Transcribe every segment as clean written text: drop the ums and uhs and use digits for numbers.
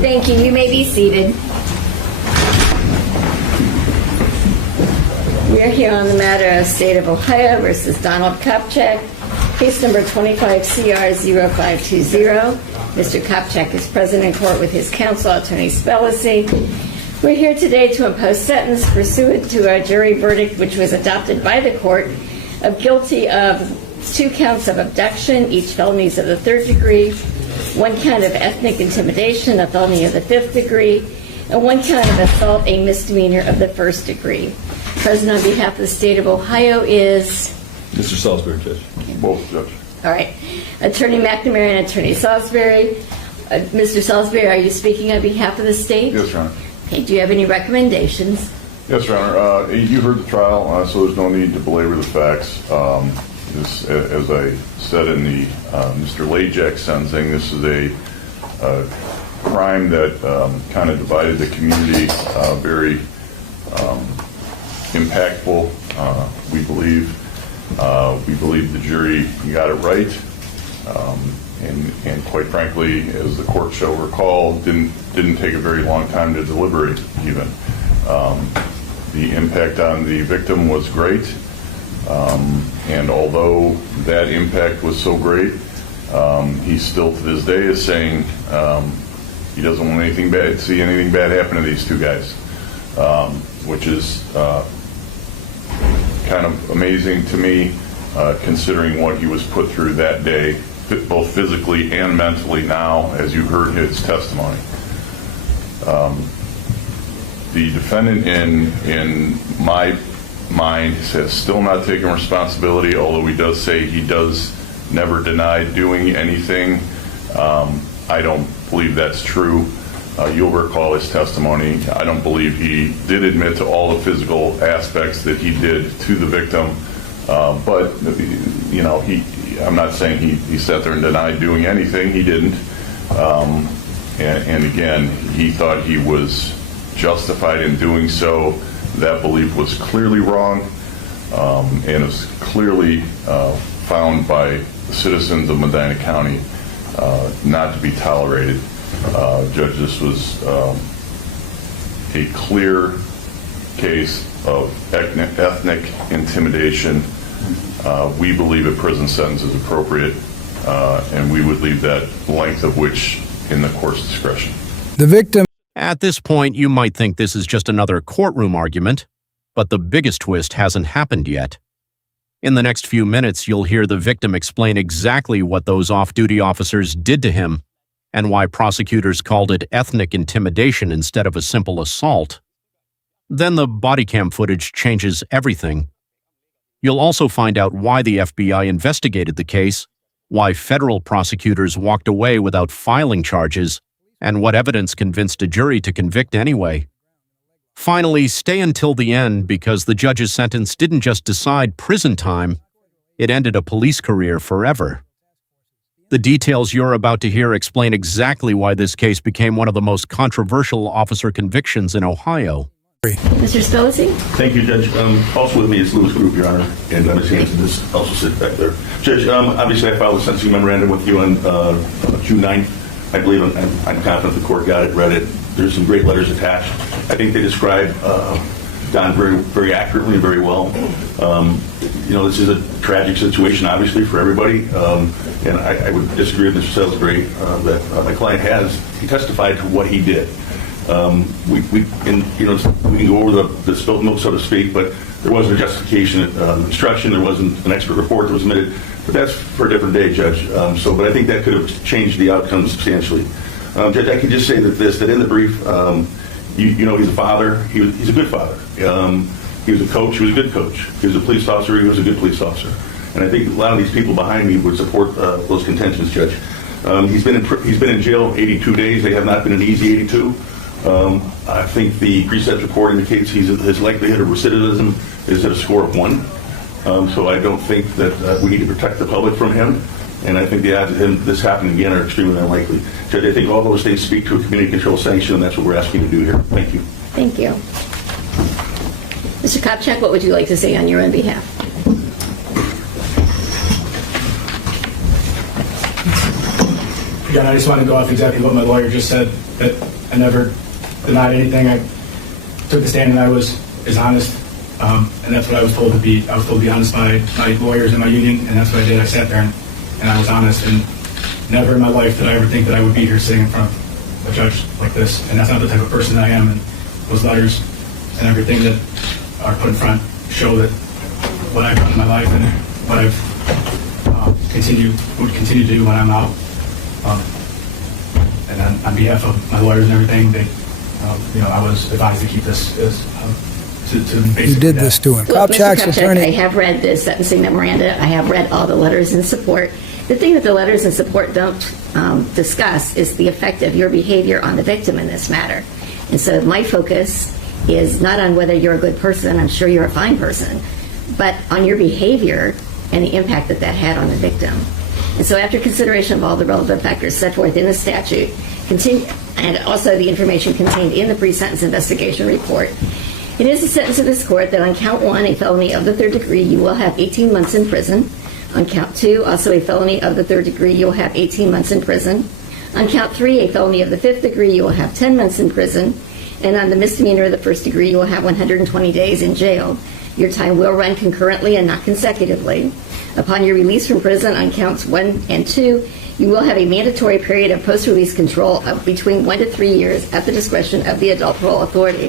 Thank you. You may be seated. We are here on the matter of State of Ohio versus Donald Kopchak, case number 25CR0520. Mr. Kopchak is present in court with his counsel, Attorney Spellacy. We're here today to impose sentence pursuant to a jury verdict which was adopted by the court of guilty of 2 counts of abduction, each felonies of the 3rd degree, 1 count of ethnic intimidation, a felony of the 5th degree, and 1 count of assault, a misdemeanor of the 1st degree. Present on behalf of the state of Ohio is Mr. Salisbury, Judge. Both, Judge. all right, Attorney McNamara and Attorney Salisbury. Mr. Salisbury, are you speaking on behalf of the state? Yes, Your Honor. Okay, do you have any recommendations? Yes, Your Honor. You heard the trial, so there's no need to belabor the facts. As I said in the Mr. Lajak sentencing, this is a crime that kind of divided the community, very impactful, we believe. We believe the jury got it right, and quite frankly, as the court shall recall, didn't take a very long time to deliberate even. The impact on the victim was great, and although that impact was so great, he still to this day is saying he doesn't want anything bad, see anything bad happen to these 2 guys, which is kind of amazing to me, considering what he was put through that day, both physically and mentally now, as you heard his testimony. The defendant, in my mind, has still not taken responsibility, although he does say he does never deny doing anything. I don't believe that's true. You'll recall his testimony. I don't believe he did admit to all the physical aspects that he did to the victim, but you know, I'm not saying he sat there and denied doing anything. He didn't. And again, he thought he was justified in doing so. That belief was clearly wrong, and is clearly found by the citizens of Medina County not to be tolerated. Judge, this was a clear case of ethnic intimidation. We believe a prison sentence is appropriate, and we would leave that length of which in the court's discretion. The victim. At this point, you might think this is just another courtroom argument, but the biggest twist hasn't happened yet. In the next few minutes, you'll hear the victim explain exactly what those off-duty officers did to him and why prosecutors called it ethnic intimidation instead of a simple assault. Then the Bodycam footage changes everything. You'll also find out why the FBI investigated the case, why federal prosecutors walked away without filing charges, and what evidence convinced a jury to convict anyway. Finally, stay until the end because the judge's sentence didn't just decide prison time, it ended a police career forever. The details you're about to hear explain exactly why this case became one of the most controversial officer convictions in Ohio. Mr. Spellacy? Thank you, Judge. Also with me is Lewis Group, Your Honor, and Ms. Hanson is also sits back there. Judge, obviously I filed a sentencing memorandum with you on June 9th. I believe I'm confident the court got it, read it. There's some great letters attached. I think they describe Don very, very accurately and very well. You know, this is a tragic situation, obviously, for everybody. And I would disagree with Mr. Salisbury that my client he testified to what he did. We can go over the spilt milk, so to speak, but there wasn't a justification instruction. There wasn't an expert report that was submitted. But that's for a different day, Judge. But I think that could have changed the outcome substantially. Judge, I can just say that in the brief, you know, he's a father. He's a good father. He was a coach. He was a good coach. He was a police officer. He was a good police officer. And I think a lot of these people behind me would support those contentions, Judge. He's been in jail 82 days. They have not been an easy 82. I think the pre-sentence report indicates his likelihood of recidivism is at a score of 1. So I don't think that we need to protect the public from him. And I think the odds of this happening again are extremely unlikely. Judge, I think all those things speak to a community control sanction, and that's what we're asking you to do here. Thank you. Thank you. Mr. Kopchak, what would you like to say on your own behalf? Your Honor, I just want to go off exactly what my lawyer just said, that I never denied anything. I took the stand and I was honest, and that's what I was told to be. I was told to be honest by my lawyers and my union, and that's what I did. I sat there and I was honest, and never in my life did I ever think that I would be here sitting in front of a judge like this, and that's not the type of person that I am, and those letters and everything that are put in front show that what I've done in my life and what I've would continue to do when I'm out. And on behalf of my lawyers and everything, they, I was advised to keep this as to basically. You did this to him. Look, Mr. Kopchak's Kopchak, attorney. I have read the sentencing memoranda. I have read all the letters in support. The thing that the letters in support don't discuss is the effect of your behavior on the victim in this matter. And so my focus is not on whether you're a good person, I'm sure you're a fine person, but on your behavior and the impact that that had on the victim. And so after consideration of all the relevant factors set forth in the statute, and also the information contained in the pre-sentence investigation report, it is the sentence of this court that on count 1, a felony of the 3rd degree, you will have 18 months in prison. On count 2, also a felony of the 3rd degree, you will have 18 months in prison. On count 3, a felony of the 5th degree, you will have 10 months in prison. And on the misdemeanor of the 1st degree, you will have 120 days in jail. Your time will run concurrently and not consecutively. Upon your release from prison on counts 1 and 2, you will have a mandatory period of post-release control of between 1 to 3 years at the discretion of the adult parole authority.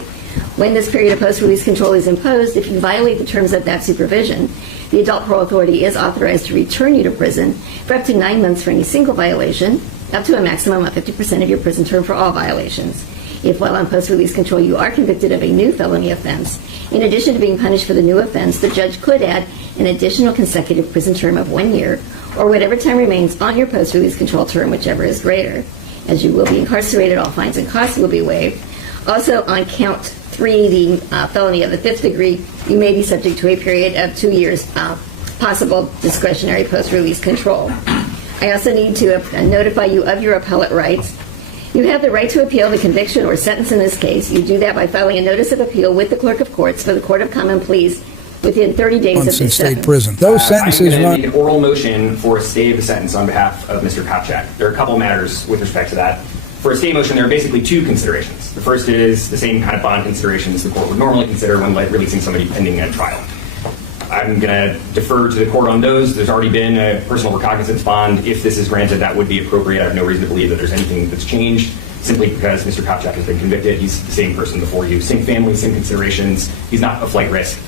When this period of post-release control is imposed, if you violate the terms of that supervision, the adult parole authority is authorized to return you to prison for up to 9 months for any single violation, up to a maximum of 50% of your prison term for all violations. If while on post-release control you are convicted of a new felony offense, in addition to being punished for the new offense, the judge could add an additional consecutive prison term of 1 year, or whatever time remains on your post-release control term, whichever is greater. As you will be incarcerated, all fines and costs will be waived. Also, on count 3, the felony of the 5th degree, you may be subject to a period of 2 years possible discretionary post-release control. I also need to notify you of your appellate rights. You have the right to appeal the conviction or sentence in this case. You do that by filing a notice of appeal with the clerk of courts for the Court of Common Pleas within 30 days Months of in this state sentence. prison. Those I'm sentences going to run. make an oral motion for a stay of the sentence on behalf of Mr. Kopchak. There are a couple matters with respect to that. For a stay motion, there are basically 2 considerations. The first is the same kind of bond considerations the court would normally consider when releasing somebody pending a trial. I'm going to defer to the court on those. There's already been a personal recognizance bond. If this is granted, that would be appropriate. I have no reason to believe that there's anything that's changed, simply because Mr. Kopchak has been convicted. He's the same person before you. Same family, same considerations. He's not a flight risk.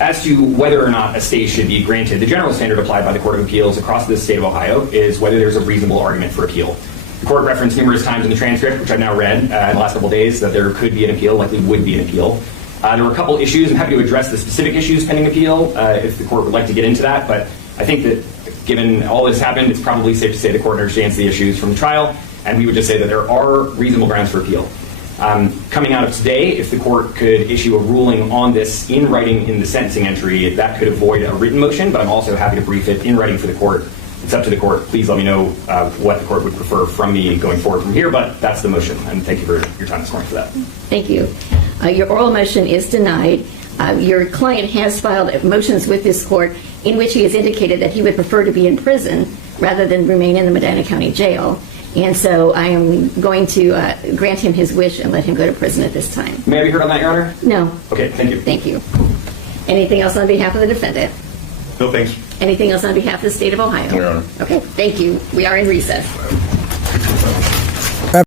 As to whether or not a stay should be granted, the general standard applied by the Court of Appeals across the state of Ohio is whether there's a reasonable argument for appeal. The court referenced numerous times in the transcript, which I've now read in the last couple of days, that there could be an appeal, likely would be an appeal. There were a couple issues. I'm happy to address the specific issues pending appeal if the court would like to get into that, but I think that given all that's happened, it's probably safe to say the court understands the issues from the trial, and we would just say that there are reasonable grounds for appeal. Coming out of today, if the court could issue a ruling on this in writing in the sentencing entry, that could avoid a written motion, but I'm also happy to brief it in writing for the court. It's up to the court. Please let me know what the court would prefer from me going forward from here, but that's the motion, and thank you for your time this morning for that. Thank you. Your oral motion is denied. Your client has filed motions with this court in which he has indicated that he would prefer to be in prison rather than remain in the Medina County Jail. And so I am going to grant him his wish and let him go to prison at this time. May I be heard on that, Your Honor? No. Okay, thank you. Thank you. Anything else on behalf of the defendant? No, thanks. Anything else on behalf of the state of Ohio? No, Your Honor. Okay, thank you. We are in recess.